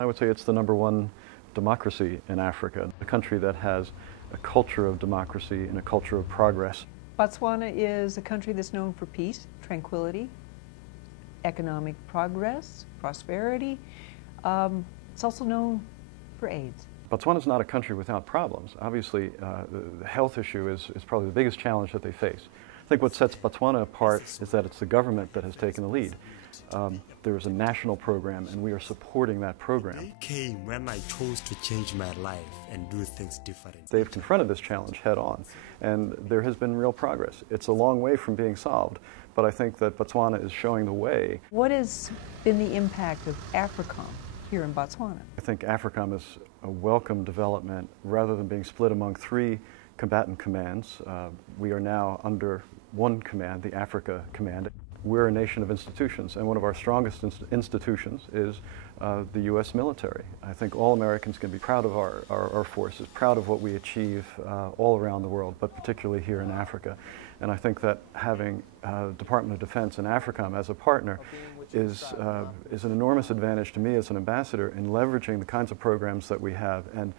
I would say it's the #1 democracy in Africa, a country that has a culture of democracy and a culture of progress. Botswana is a country that's known for peace, tranquility, economic progress, prosperity. It's also known for AIDS. Botswana is not a country without problems. Obviously, the health issue is probably the biggest challenge that they face. I think what sets Botswana apart is that it's the government that has taken the lead. There is a national program, and we are supporting that program. They came when I chose to change my life and do things different. They've confronted this challenge head on, and there has been real progress. It's a long way from being solved, but I think that Botswana is showing the way. What has been the impact of AFRICOM here in Botswana? I think AFRICOM is a welcome development. Rather than being split among 3 combatant commands, we are now under one command, the Africa Command. We're a nation of institutions, and one of our strongest institutions is the U.S. military. I think all Americans can be proud of our forces, proud of what we achieve all around the world, but particularly here in Africa. And I think that having Department of Defense and AFRICOM as a partner is an enormous advantage to me as an ambassador in leveraging the kinds of programs that we have, and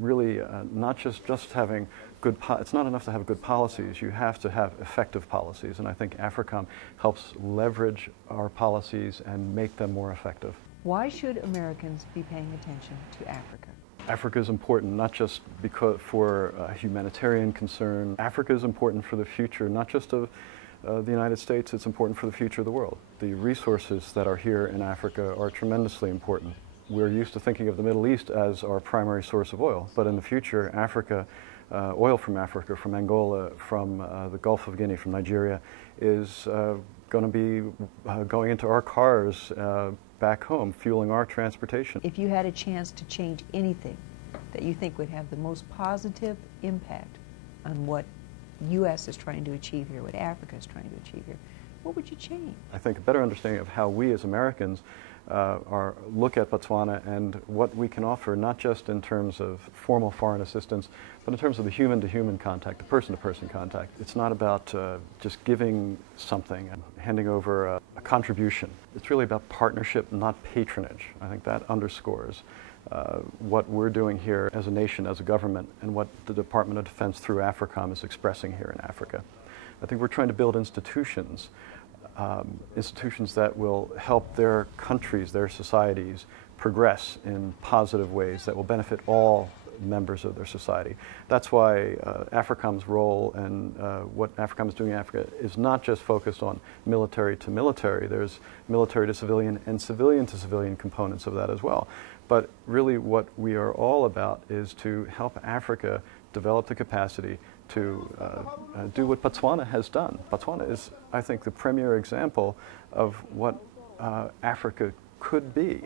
really not just having good, it's not enough to have good policies, you have to have effective policies, and I think AFRICOM helps leverage our policies and make them more effective. Why should Americans be paying attention to Africa? Africa is important not just because for humanitarian concern. Africa is important for the future, not just of the United States, it's important for the future of the world. The resources that are here in Africa are tremendously important. We're used to thinking of the Middle East as our primary source of oil, but in the future, Africa, oil from Africa, from Angola, from the Gulf of Guinea, from Nigeria, is going to be going into our cars back home, fueling our transportation. If you had a chance to change anything that you think would have the most positive impact on what U.S. is trying to achieve here, what Africa is trying to achieve here, what would you change? I think a better understanding of how we as Americans look at Botswana and what we can offer, not just in terms of formal foreign assistance, but in terms of the human-to-human contact, the person-to-person contact. It's not about just giving something and handing over a contribution. It's really about partnership, not patronage. I think that underscores what we're doing here as a nation, as a government, and what the Department of Defense through AFRICOM is expressing here in Africa. I think we're trying to build institutions, institutions that will help their countries, their societies, progress in positive ways that will benefit all members of their society. That's why AFRICOM's role and what AFRICOM is doing in Africa is not just focused on military to military. There's military to civilian and civilian to civilian components of that as well. But really what we are all about is to help Africa develop the capacity to do what Botswana has done. Botswana is, I think, the premier example of what Africa could be.